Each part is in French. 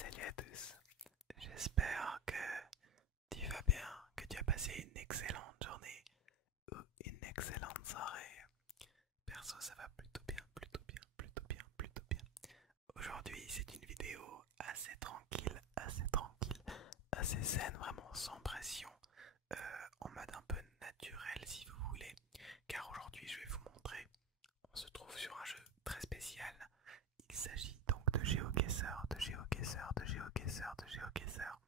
Salut à tous, j'espère que tu vas bien, que tu as passé une excellente journée ou une excellente soirée. Perso, ça va plutôt bien, plutôt bien, plutôt bien, plutôt bien. Aujourd'hui, c'est une vidéo assez tranquille, assez zen, vraiment sans pression, en mode un peu naturel si vous voulez. Car aujourd'hui, je vais vous montrer, on se trouve sur un jeu très spécial. Il s'agit donc de GeoGuessr, de GeoGuessr, de GeoGuessr, de GeoGuessr.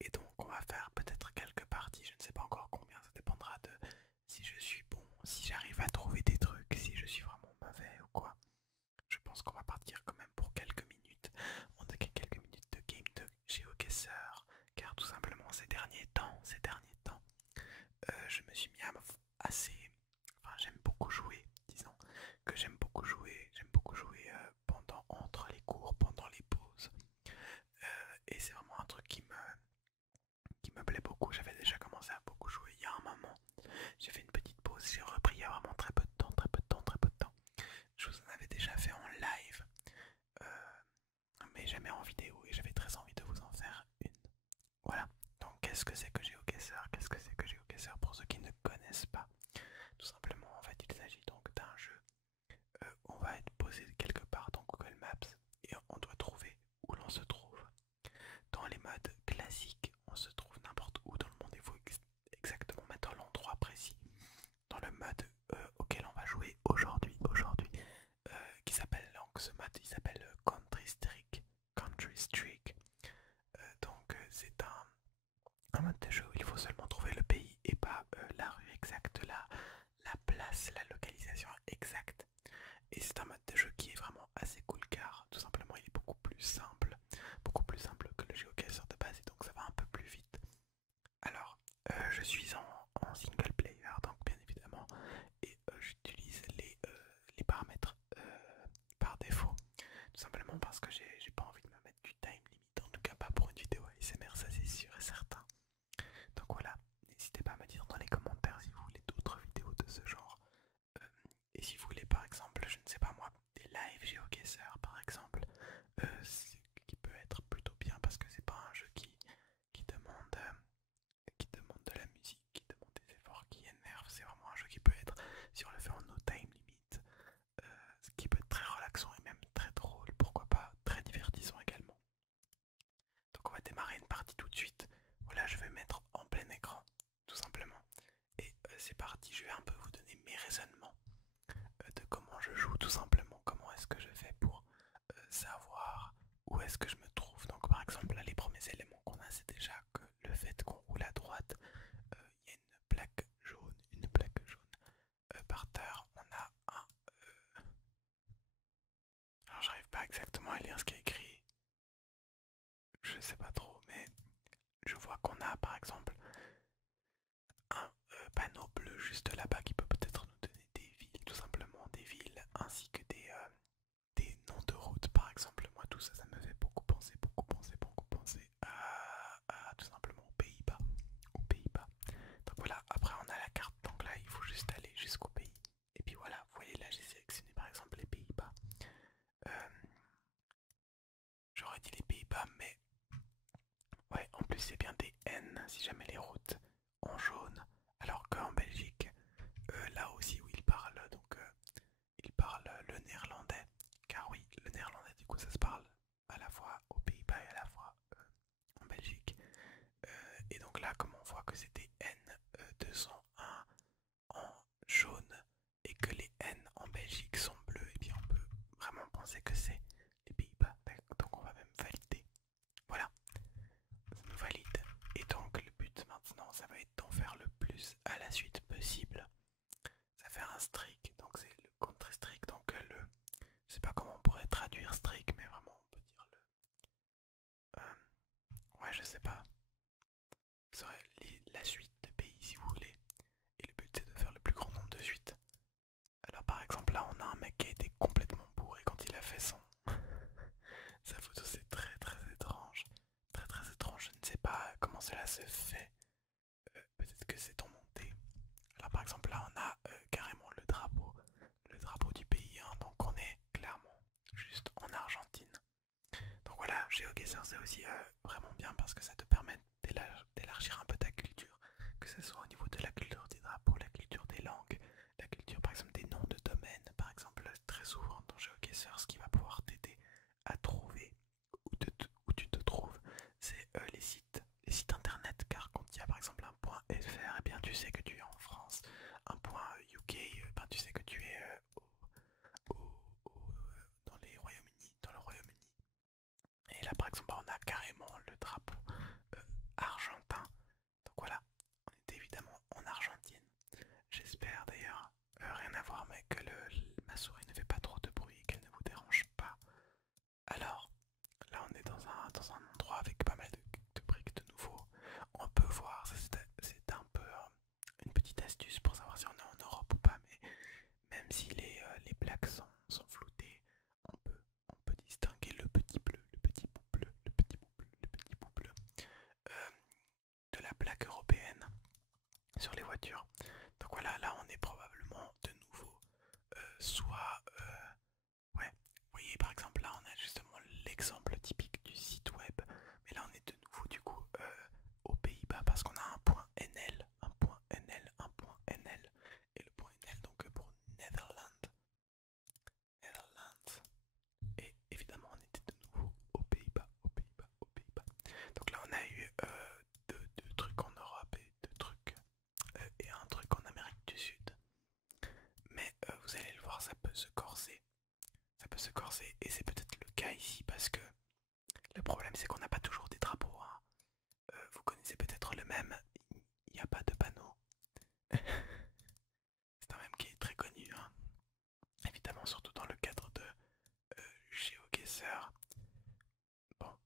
Et donc on va faire peut-être quelques parties, je ne sais pas encore combien, ça dépendra de si je suis bon, si j'arrive à trouver des trucs, si je suis vraiment mauvais ou quoi. Je pense qu'on va partir quand même pour quelques minutes, en tout cas quelques minutes de game de GeoGuessr, car tout simplement ces derniers temps, je me suis mis à assez, enfin j'aime beaucoup jouer, disons que j'aime beaucoup jouer pendant, entre les cours, pendant les pauses, et c'est vraiment un truc qui me plaît beaucoup. J'avais déjà commencé à beaucoup jouer il y a un moment. J'ai fait une petite pause, j'ai repris il y a vraiment très peu de temps, très peu de temps, très peu de temps. Je vous en avais déjà fait en live, mais jamais en vidéo et j'avais très envie de vous en faire une. Voilà. Donc qu'est-ce que c'est que GeoGuessr? Qu'est-ce que c'est que GeoGuessr pour ceux qui ne connaissent pas? Tout simplement, en fait, il s'agit donc d'un jeu où on va être posé quelque part dans Google Maps et on doit trouver où l'on se trouve. Dans les modes classiques, on se trouve n'importe où dans le monde, il faut exactement mettre l'endroit précis. Dans le mode auquel on va jouer aujourd'hui, qui s'appelle donc ce mode, il s'appelle Country Streak. Country Streak. Donc c'est un mode de jeu où il faut seulement trouver le pays et pas la rue exacte, la place, la localisation exacte. Et c'est un mode de jeu qui est vraiment assez cool car tout simplement il est beaucoup plus simple que le GeoGuessr de base et donc ça va un peu plus vite. Alors, je suis en single player, donc bien évidemment, et j'utilise les paramètres par défaut, tout simplement parce que j'ai pas envie de me mettre du time limit, en tout cas pas pour une vidéo ASMR, ça c'est sûr et certain. Donc voilà, n'hésitez pas à me dire dans les commentaires si vous voulez d'autres vidéos de ce genre. Euh, et si vous voulez par exemple, je ne sais pas moi, des live GeoGuessr par exemple, qui peut être plutôt bien parce que c'est pas un jeu qui demande, qui demande de la musique, qui demande des efforts, qui énerve. C'est vraiment un jeu qui peut être, si on le fait en no time limit, ce qui peut être très relaxant et même très drôle, pourquoi pas très divertissant également. Donc on va démarrer une partie tout de suite. Voilà, je vais mettre en plein écran, tout simplement. Et c'est parti, je vais un peu vous donner mes raisonnements de comment je joue, tout simplement. Comment est-ce que je fais pour savoir où est-ce que je me trouve. Donc par exemple là les premiers éléments qu'on a c'est déjà que le fait qu'on roule à droite, il y a une plaque jaune par terre. On a un... alors j'arrive pas exactement à lire ce qui est écrit, je sais pas trop, mais je vois qu'on a par exemple un panneau bleu juste là-bas qui peut peut-être nous donner des villes, tout simplement des villes, ainsi que des noms de routes par exemple. Moi tout ça, ça me fait beaucoup penser à tout simplement aux Pays-Bas. Aux Pays-Bas. Donc voilà, après on a la carte, donc là il faut juste aller jusqu'au pays. Et puis voilà, vous voyez là j'ai sélectionné par exemple les Pays-Bas. Euh, J'aurais dit les Pays-Bas, mais ouais, en plus c'est bien des N si jamais les routes en jaune. Alors qu'en Belgique, là aussi où ils parlent, donc ils parlent le néerlandais. Car oui, le néerlandais du coup ça se parle à la fois aux Pays-Bas et à la fois en Belgique. Et donc là, comme on voit que c'était N201 en jaune et que les N en Belgique sont bleus, et bien on peut vraiment penser que c'est les Pays-Bas. Donc on va même valider. Voilà, ça nous valide. Et donc le but maintenant, ça va être d'en faire le plus à la suite possible. Ça fait un streak, donc c'est le contre streak, donc je sais pas comment on pourrait traduire streak, mais vraiment on peut dire ouais, je sais pas. Vous aurez la suite de pays si vous voulez. Et le but c'est de faire le plus grand nombre de suites. Alors par exemple là on a un mec qui a été complètement bourré quand il a fait sa photo, c'est très étrange. Très étrange, je ne sais pas comment cela se fait. Peut-être que c'est en montée. Alors par exemple là on a carrément le drapeau du pays, hein, donc on est clairement juste en Argentine. Donc voilà, GeoGuessr c'est aussi vraiment bien parce que ça te permet d'élargir un peu ta culture, que ce soit au niveau de la culture des drapeaux, la culture des langues, la culture par exemple des noms de domaines. Par exemple, très souvent dans GeoGuessr, ce qui va pouvoir t'aider à trouver où tu te trouves, c'est les sites internet, car quand il y a par exemple un point .fr, eh bien tu sais que tu es en France, un point UK, ben, tu sais que tu es dans les Royaumes-Unis, dans le Royaume-Uni. Et là par exemple on a carrément le drapeau argentin. Donc voilà, on est évidemment en Argentine. J'espère d'ailleurs, rien à voir, mais que ma souris ne fait pas trop de bruit et qu'elle ne vous dérange pas. Alors, là on est dans un endroit avec pas mal de briques de nouveau. On peut voir, c'est un peu une petite astuce pour savoir si on est en Europe ou pas, mais même si les plaques sont floutées, on peut distinguer le petit bleu, le petit bout bleu, le petit bout bleu, le petit bout bleu euh, de la plaque européenne sur les voitures. Donc voilà, là on est probablement de nouveau soit ouais, vous voyez par exemple là on a justement l'exemple typique du site web, mais là on est de nouveau du coup aux Pays-Bas parce qu'on a un point NL, un point NL, un point NL, et le point NL donc pour Netherlands, Netherlands, et évidemment on était de nouveau aux Pays-Bas, aux Pays-Bas, aux Pays-Bas. Donc là on a eu deux trucs en Europe et deux trucs et un truc en Amérique du Sud. Mais vous allez le voir, ça peut se corser. Ça peut se corser et c'est peut-être le cas ici parce que le problème c'est qu'on n'a pas toujours des drapeaux. Hein. Vous connaissez peut-être le même, il n'y a pas de panneau. C'est un même qui est très connu. Hein. Évidemment, surtout dans le cadre de GeoGuessr. Bon.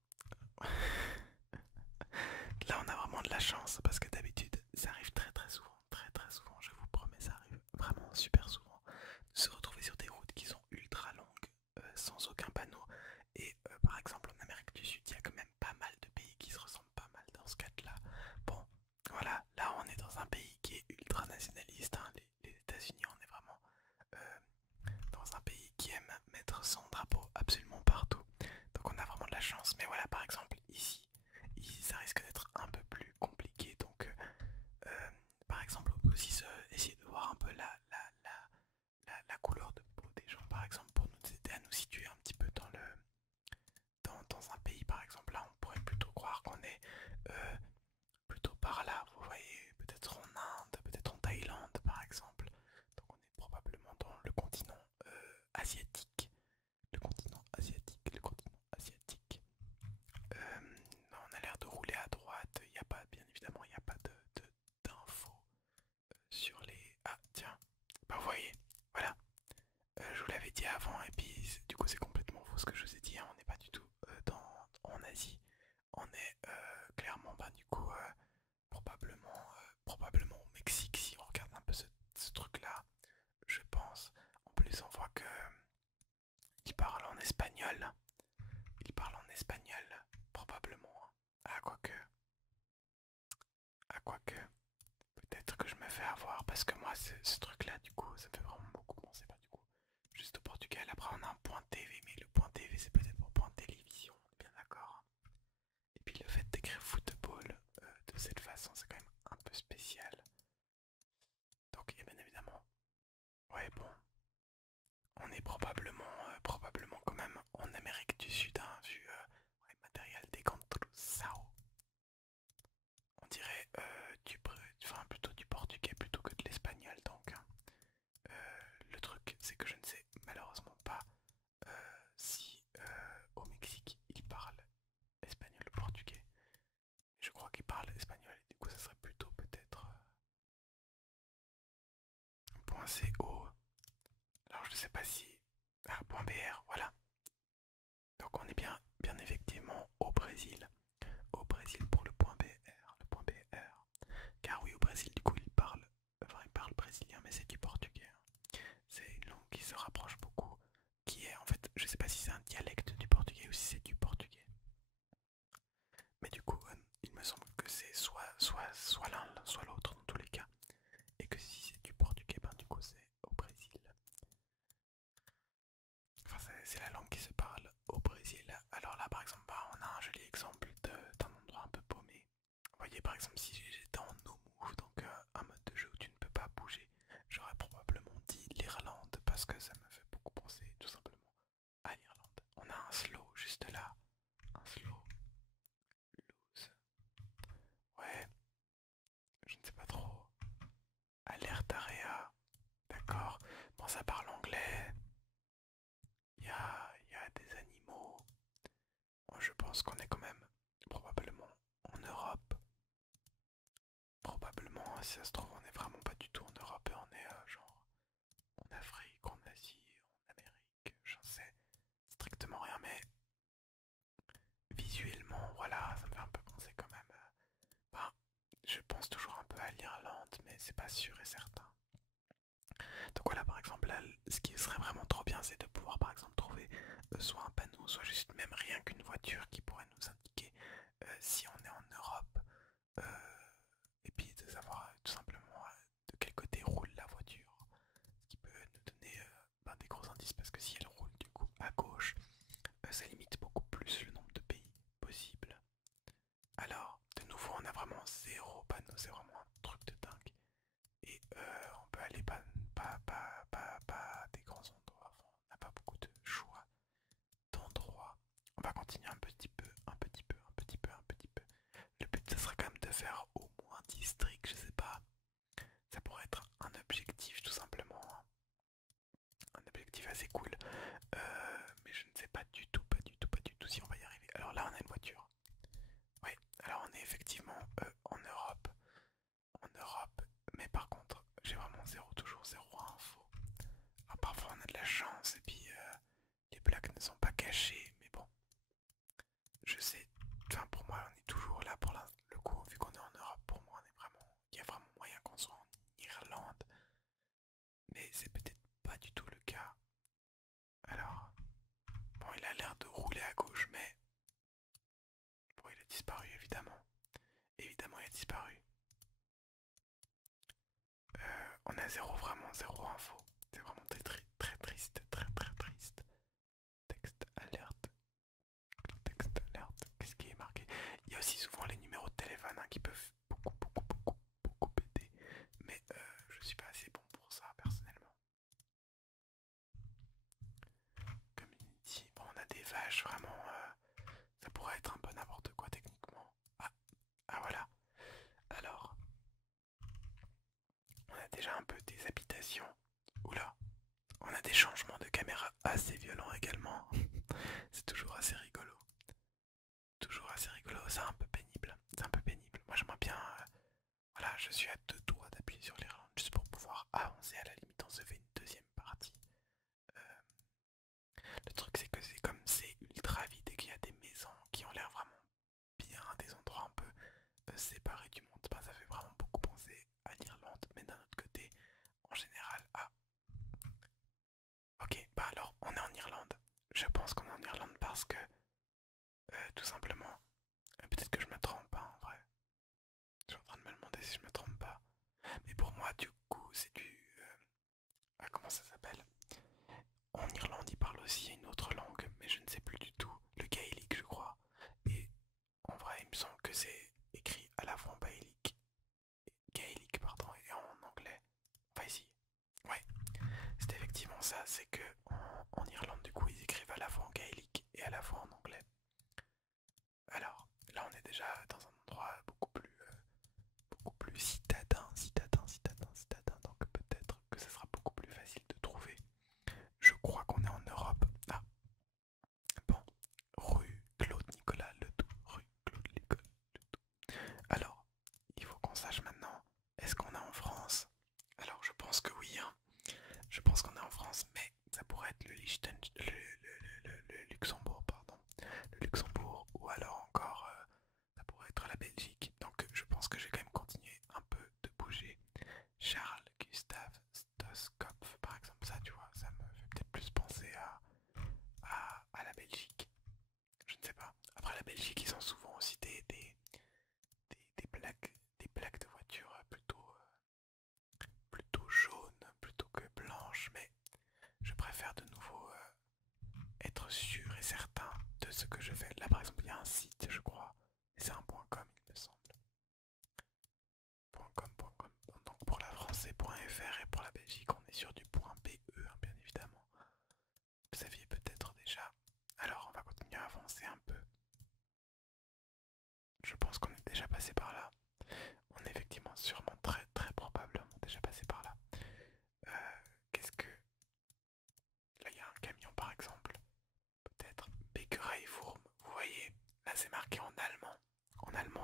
Là on a vraiment de la chance parce que d'habitude ça arrive très souvent, très souvent, je vous promets, ça arrive vraiment super souvent de se retrouver sur des routes qui sont ultra longues sans aucun panneau et par exemple en Amérique du Sud il y a quand même pas mal de pays qui se ressemblent pas mal dans ce cadre là. Bon voilà, là on est dans un pays qui est ultra nationaliste, hein. Les États-Unis, on est vraiment dans un pays qui aime mettre son drapeau absolument partout, donc on a vraiment de la chance. Mais voilà, par exemple ici ça risque d'être un peu plus compliqué. Donc, par exemple, on peut aussi essayer de voir un peu la couleur de peau des gens, par exemple, pour nous aider à nous situer un petit peu dans un pays. Par exemple, là, on pourrait plutôt croire qu'on est plutôt par là. Vous voyez, peut-être en Inde, peut-être en Thaïlande, par exemple. Donc, on est probablement dans le continent asiatique. Le continent asiatique, le continent asiatique. On a l'air de rouler à droite, il n'y a pas, bien évidemment, il n'y a pas d'infos sur les... Ah tiens, bah vous voyez, voilà, je vous l'avais dit avant et puis du coup c'est complètement faux ce que je vous ai dit, hein. On n'est pas du tout en Asie, on est clairement, bah du coup, probablement au Mexique si on regarde un peu ce truc là, je pense. En plus on voit que il parle en espagnol. Il parle en espagnol, probablement. Ah, quoique. Ah, quoique. Peut-être que je me fais avoir parce que moi, ce truc-là, du coup, ça me fait vraiment beaucoup penser, pas du coup. Juste au Portugal, après on a un point TV, mais le point TV c'est peut-être pour point télévision, on est bien d'accord. Et puis le fait d'écrire football de cette façon, c'est quand même un peu spécial. Donc, et bien évidemment, ouais, bon, on est probablement quand même en Amérique du Sud, hein, vu ouais, matériel des Sao. On dirait enfin, plutôt du portugais plutôt que de l'espagnol. Donc, hein. Le truc, c'est que je ne sais malheureusement pas si au Mexique ils parlent espagnol ou portugais. Je crois qu'ils parlent espagnol et du coup, ça serait plutôt peut-être point .co. Alors, je ne sais pas si. Ah, point .br, voilà. Donc, on est bien effectivement au Brésil. Au Brésil pour le point .br. Le point .br. Car oui, au Brésil, du coup, ils parlent brésilien, mais c'est du portugais. Hein. C'est une langue qui se rapproche beaucoup, qui est en fait, je sais pas si c'est un dialecte du portugais ou si c'est du portugais. Mais du coup, il me semble que c'est soit l'un, soit l'autre dans tous les cas. Et que si c'est du portugais, ben du coup c'est au Brésil. Enfin, c'est la langue qui se parle au Brésil. Alors là, par exemple, bah, on a un joli exemple je pense qu'on est quand même probablement en Europe. Probablement, si ça se trouve, on est vraiment pas du tout en Europe et on est genre en Afrique, en Asie, en Amérique, j'en sais strictement rien, mais visuellement, voilà, ça me fait un peu penser quand même. Ben, je pense toujours un peu à l'Irlande, mais c'est pas sûr et certain. Donc voilà, par exemple, là, ce qui serait vraiment trop bien, c'est de pouvoir, par exemple, trouver soit un panneau, soit juste même rien qu'une voiture qui pourrait nous indiquer si on est en Europe, et puis de savoir tout simplement de quel côté roule la voiture, ce qui peut nous donner ben, des gros indices, parce que si elle roule du coup à gauche, ça limite beaucoup plus le nombre de pays possible. Alors, de nouveau, on a vraiment zéro panneau, c'est vraiment un truc de dingue. Et on peut aller pas des grands endroits, enfin, on n'a pas beaucoup de choix d'endroits. On va continuer un petit peu, un petit peu, un petit peu, un petit peu. Le but, ce serait quand même de faire au moins 10 districts, je sais pas. Ça pourrait être un objectif tout simplement, hein. Un objectif assez cool. Mais je ne sais pas du tout, pas du tout, pas du tout si on va y arriver. Alors là, on a une voiture. Oui, alors on est effectivement en Europe. En Europe, mais par contre, j'ai vraiment toujours zéro info. Alors, parfois on a de la chance et puis les plaques ne sont pas cachées, mais bon, je sais, enfin pour moi on est toujours là pour le coup, vu qu'on est en Europe, pour moi on est vraiment, il y a vraiment moyen qu'on soit en Irlande, mais c'est peut-être pas du tout le cas. Alors, bon il a l'air de rouler à gauche, mais bon il a disparu évidemment. Évidemment il a disparu. On a vraiment zéro info. C'est vraiment très triste, très triste. Texte alerte, texte alerte. Qu'est-ce qui est marqué? Il y a aussi souvent les numéros de téléphone hein, qui peuvent beaucoup aider. Mais je suis pas assez bon pour ça personnellement. Community, bon on a des vaches vraiment. Ça pourrait être un peu n'importe quoi techniquement. Ah voilà. Alors, on a déjà un peu des habitations. Oula, on a des changements de caméra assez violents également. C'est toujours assez rigolo. Toujours assez rigolo, c'est un peu pénible. C'est un peu pénible. Moi j'aimerais bien. Voilà, je suis à deux doigts d'appuyer sur l'Irlande juste pour pouvoir avancer. À la limite, on se fait une deuxième partie. Le truc c'est que c'est comme c'est ultra vide et qu'il y a des maisons qui ont l'air vraiment bien, des endroits un peu séparés du monde. Ben, ça fait vraiment beaucoup penser à l'Irlande, mais d'un autre côté, en général, ok, bah alors on est en Irlande. Je pense qu'on est en Irlande parce que tout simplement, peut-être que je me trompe hein, en vrai. Je suis en train de me demander si je me trompe pas. Mais pour moi, du coup, c'est du. Comment ça s'appelle? En Irlande, ils parlent aussi une autre langue, mais je ne sais plus du tout. Le gaélique, je crois. Et en vrai, il me semble que c'est écrit à la fois en gaélique, pardon, et en anglais. Enfin, ici. Ouais, c'est effectivement ça. C'est que en Irlande, du coup, ils écrivent à la fois en gaélique et à la fois en anglais. Alors, là, on est déjà dans un endroit beaucoup plus citadin, donc peut-être que ce sera beaucoup plus facile de trouver. Je crois qu'on est en Europe. Ah,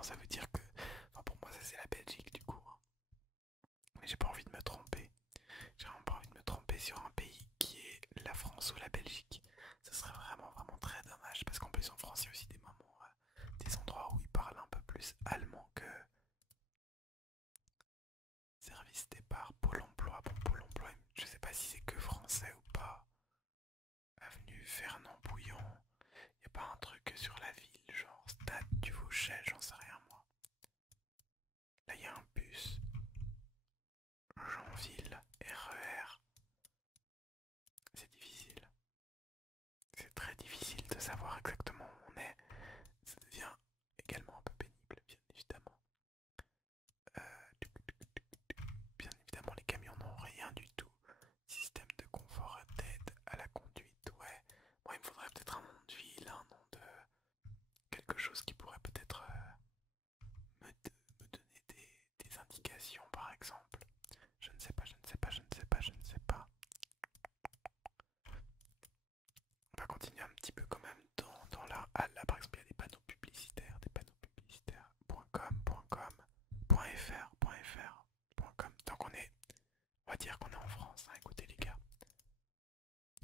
ça veut dire que... Enfin, pour moi, ça c'est la Belgique du coup, hein. Mais j'ai pas envie de me tromper. J'ai vraiment pas envie de me tromper sur un pays qui est la France ou la Belgique. Ce serait vraiment, vraiment très dommage. Parce qu'en plus, en France, il y a aussi des moments, des endroits où ils parlent un peu plus allemand que service départ, Pôle emploi. Bon, Pôle emploi, je sais pas si c'est que français ou pas. Avenue Fernand Bouillon. Y a pas un truc sur la ville, genre Stade du Vauchel, j'en sais rien moi. Là, il y a un bus. Jeanville, RER. C'est difficile. C'est très difficile de savoir exactement où on est. Ça devient également un peu pénible, bien évidemment. Bien évidemment, les camions n'ont rien du tout. Système de confort d'aide à la conduite, ouais. Moi, il me faudrait peut-être un nom de ville, un nom de quelque chose qui pourrait peut-être me donner des indications, par exemple. Je ne sais pas, je ne sais pas, je ne sais pas, je ne sais pas. On va continuer un petit peu quand même dans la... Ah, là, par exemple, il y a des panneaux publicitaires, .com, .fr, .com. Donc on va dire qu'on est en France, hein. Écoutez les gars.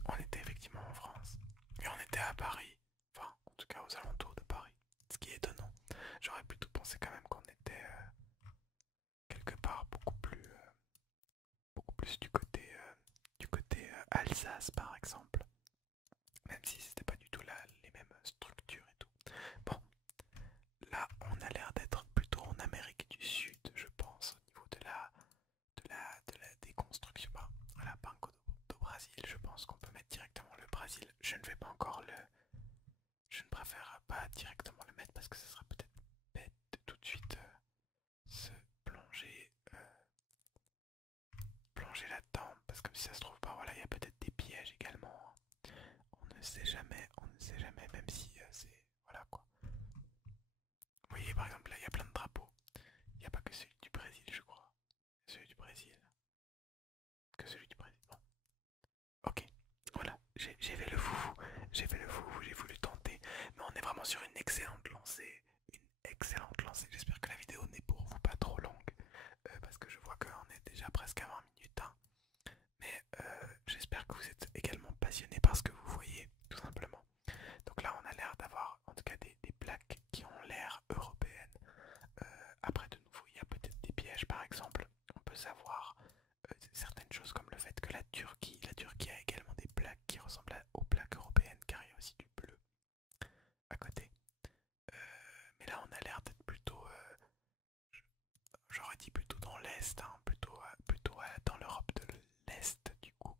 On était effectivement en France. Et on était à Paris. Enfin, en tout cas aux alentours de Paris. Ce qui est étonnant. J'aurais plutôt pensé quand même qu'on était quelque part beaucoup plus du côté Alsace par exemple. Même si c'était pas du tout les mêmes structures et tout. Bon, là on a l'air d'être plutôt en Amérique du Sud, je pense, au niveau de la déconstruction. Bah, voilà, Banco do Brasil, je pense qu'on peut mettre directement le Brésil. Je ne vais pas encore le... Je ne préfère pas directement le mettre parce que ce serait peut-être bête de tout de suite se plonger là-dedans. Parce que si ça se trouve pas, voilà, il y a peut-être des pièges également. On ne sait jamais, même si c'est... Voilà quoi. Vous voyez par exemple là, il y a plein de drapeaux. Il n'y a pas que celui du Brésil, je crois. Celui du Brésil. Que celui du Brésil. Bon. Ok, voilà, j'ai fait le foufou, j'ai voulu tenter, mais on est vraiment sur une excellente lancée, J'espère que la vidéo n'est pour vous pas trop longue, parce que je vois qu'on est déjà presque à 20 minutes, hein. Mais j'espère que vous êtes également passionné par ce que vous voyez, tout simplement. Donc là, on a l'air d'avoir, en tout cas, des plaques qui ont l'air européennes. Après, de nouveau, il y a peut-être des pièges, par exemple. On peut savoir certaines choses comme le fait que la Turquie a également des plaques qui ressemblent aux plaques européennes, car il y a aussi du bleu à côté. Mais là, on a l'air d'être plutôt, j'aurais dit plutôt dans l'Est, hein, plutôt dans l'Europe de l'Est, du coup.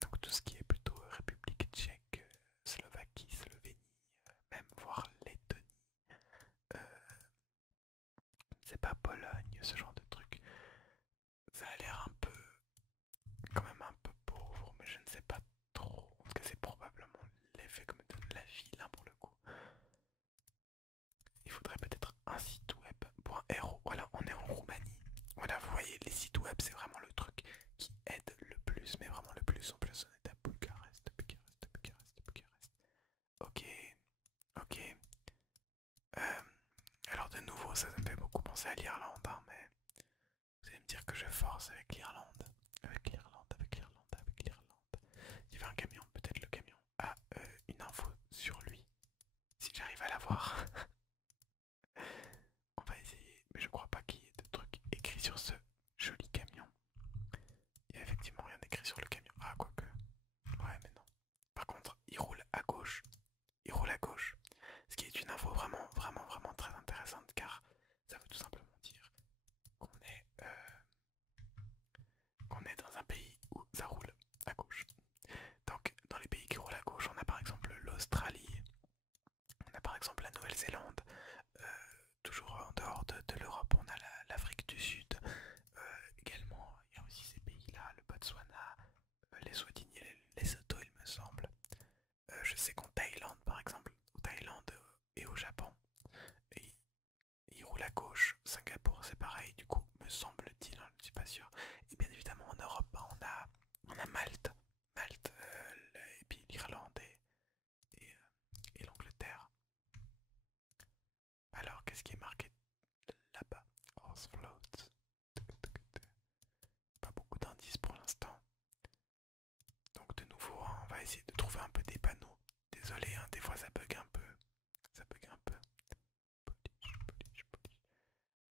Donc tout ce qui est plutôt République tchèque, Slovaquie, Slovénie, même voire Lettonie. Euh, c'est pas Pologne, ce genre de truc. Ça a l'air un peu, quand même un peu pauvre, mais je ne sais pas trop. En tout cas, c'est probablement l'effet que me donne la ville, hein, pour le coup. Il faudrait peut-être un site web.ro. Voilà, on est en Roumanie. Voilà, vous voyez, les sites web, c'est vraiment le truc qui aide le plus, mais vraiment le plus. En plus, on est à Bucarest. Ok, ok. Euh, alors de nouveau, ça me fait beaucoup penser à l'Irlande, hein, mais vous allez me dire que je force avec l'Irlande. Il y avait un camion, peut-être le camion a une info sur lui. Si j'arrive à l'avoir. On va essayer, mais je crois pas qu'il y ait de trucs écrits sur ce joli camion. Il y a effectivement rien écrit sur le camion. Ah, quoique. Ouais, mais non. Par contre, il roule à gauche. Il roule à gauche. Ce qui est une info vraiment, vraiment, vraiment très intéressante car ça veut tout simplement dire qu'on est dans un pays où ça roule à gauche. Donc, dans les pays qui roulent à gauche, on a par exemple l'Australie, on a par exemple la Nouvelle-Zélande, toujours en dehors de l'Europe, on a l'Afrique du Sud. Également, il y a aussi ces pays-là, le Botswana, les Eswatini et les Lesotho, il me semble. Je sais qu'en Thaïlande, par exemple, ça bug un peu. Ça bug un peu.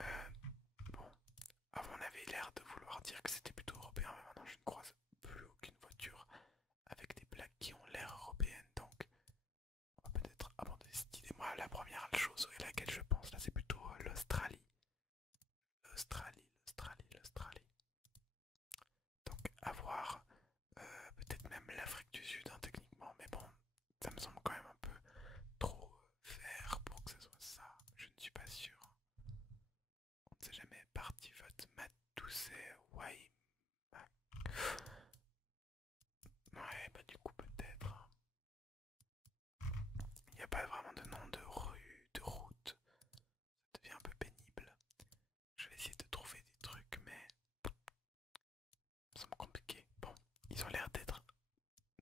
Euh, bon, avant on avait l'air de vouloir dire que c'était plutôt européen, mais maintenant je ne croise plus aucune voiture avec des plaques qui ont l'air européennes, donc on va peut-être abandonner cette idée. Moi, la première chose à laquelle je pense là, c'est plutôt l'Australie. L'Australie. Donc à voir, peut-être même l'Afrique du Sud hein, techniquement, mais bon, ça me semble quand même un peu trop vert pour que ce soit ça. Je ne suis pas sûr. On ne sait jamais. Parti vote Matoussé, ouais. Ouais, bah du coup peut-être. Il n'y a pas vraiment de nom de rue, de route. Ça devient un peu pénible. Je vais essayer de trouver des trucs, mais ça me semble compliqué. Bon, ils ont l'air d'être.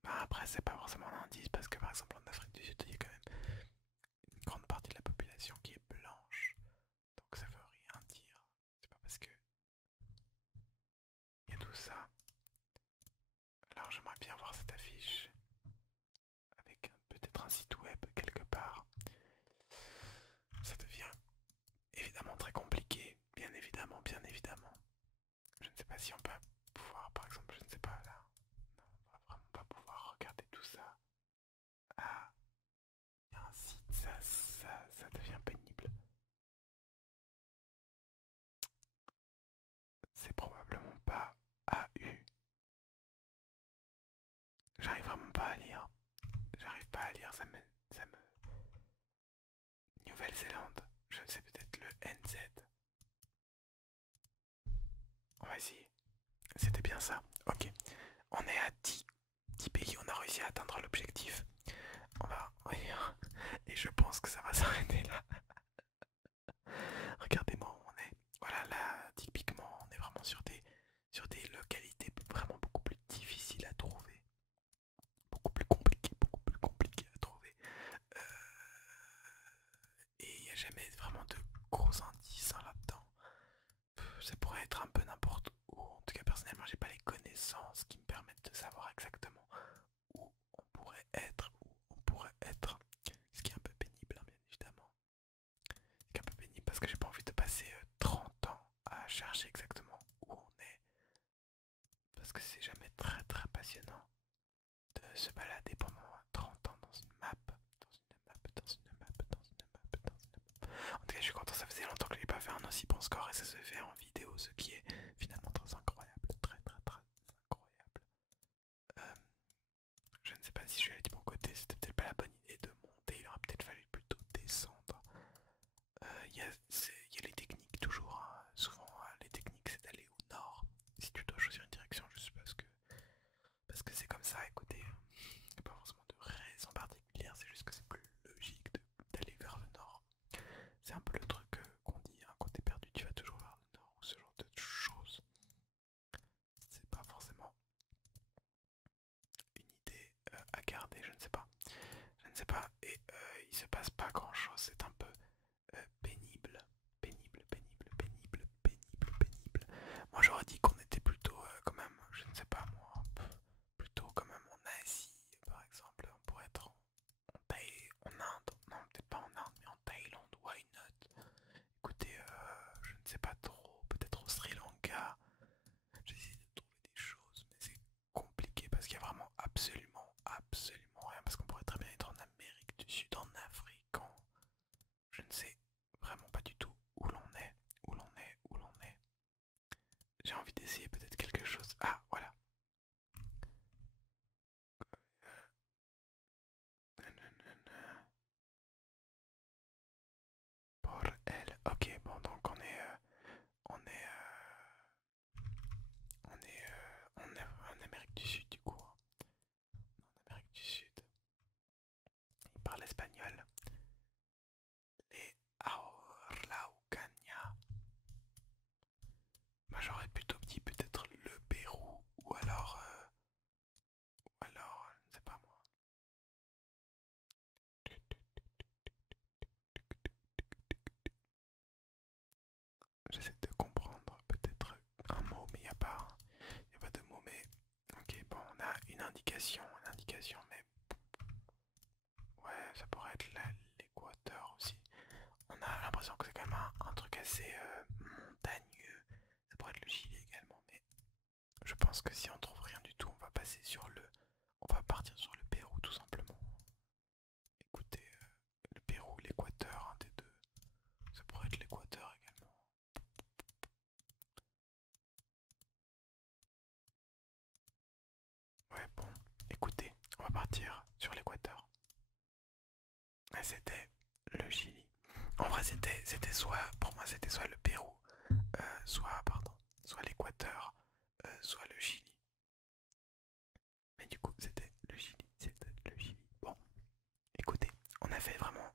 Bah, après, c'est pas forcément un indice parce que par exemple en Afrique du Sud, il y a quand même une grande partie de la population qui est blanche. Donc ça veut rien dire. C'est pas parce que il y a tout ça. Alors j'aimerais bien voir cette affiche avec peut-être un site web quelque part. Ça devient évidemment très compliqué, bien évidemment, bien évidemment. Je ne sais pas si on peut pouvoir, par exemple, je ne sais pas là. Non, on va vraiment pas pouvoir regarder tout ça. Ah, il y a un site, ça devient pénible. C'est probablement pas AU. J'arrive vraiment pas à lire. J'arrive pas à lire, ça me... Nouvelle-Zélande, je sais peut-être le NZ. On va essayer. C'était bien ça. Ok. On est à 10 pays, on a réussi à atteindre l'objectif. On va... Oui. Et je pense que ça va s'arrêter là. Regardez-moi où on est. Voilà, là, typiquement, on est vraiment sur des localités vraiment beaucoup plus difficiles à trouver. Beaucoup plus compliquées à trouver. Euh, Et il n'y a jamais vraiment de gros indices hein, là-dedans. Ça pourrait être un peu n'importe où. En tout cas, personnellement, j'ai pas les connaissances qui me permettent de savoir exactement où on pourrait être, Ce qui est un peu pénible, hein, bien évidemment. Ce qui est un peu pénible parce que j'ai pas envie de passer 30 ans à chercher exactement où on est. Parce que c'est jamais très très passionnant de se balader pendant 30 ans dans une map, En tout cas, je suis content, ça faisait longtemps que je n'ai pas fait un aussi bon score et ça se fait en vidéo, ce qui est finalement très incroyable, très incroyable. Euh, je ne sais pas si je suis allé du bon côté, c'était peut-être pas la bonne idée de monter, il aurait peut-être fallu plutôt descendre. Il y a les techniques toujours, hein. Souvent les techniques c'est d'aller au nord. Si tu dois choisir une direction, je suppose que parce que c'est comme ça, écoutez, il n'y a pas forcément de raison particulière, c'est juste que c'est plus logique d'aller vers le nord. C'est un peu le truc qu'on dit, hein, quand t'es perdu, tu vas toujours vers le nord ou ce genre de choses. C'est pas forcément une idée à garder, je ne sais pas. Je ne sais pas, et il se passe pas grand chose, c'est un peu pénible. Pénible. Moi j'aurais dit qu'on était plutôt quand même, je ne sais pas moi, plutôt quand même en Asie par exemple. On pourrait être en Inde, non peut-être pas en Inde, mais en Thaïlande, why not? Écoutez, je ne sais pas trop, peut-être au Sri Lanka. J'essaie de trouver des choses, mais c'est compliqué parce qu'il y a vraiment absolument rien. Parce qu'on pourrait très bien être en Amérique du Sud, en Afrique, je ne sais vraiment pas du tout où l'on est, où l'on est. J'ai envie d'essayer peut-être quelque chose. Ah, voilà. Pour elle. Ok, bon, donc on est, on est en Amérique du Sud du coup, hein. En Amérique du Sud. Il parle espagnol. Les Araucanias. Moi j'aurais plutôt dit peut-être le Pérou ou alors, je ne sais pas moi. J'essaie de comprendre peut-être un mot, mais il n'y a pas de mot, mais ok, bon, on a une indication, mais ouais, assez montagneux. Ça pourrait être le Chili également, mais je pense que si on trouve rien du tout, on va passer sur le... On va partir sur le Pérou tout simplement. Écoutez, le Pérou, l'Équateur, un des deux. Ça pourrait être l'Équateur également. Ouais, bon, écoutez, on va partir sur l'Équateur. Et c'était le Chili. En vrai, c'était soit, pour moi, c'était soit le Pérou, soit l'Équateur, soit le Chili. Mais du coup, c'était le Chili, Bon, écoutez, on a fait vraiment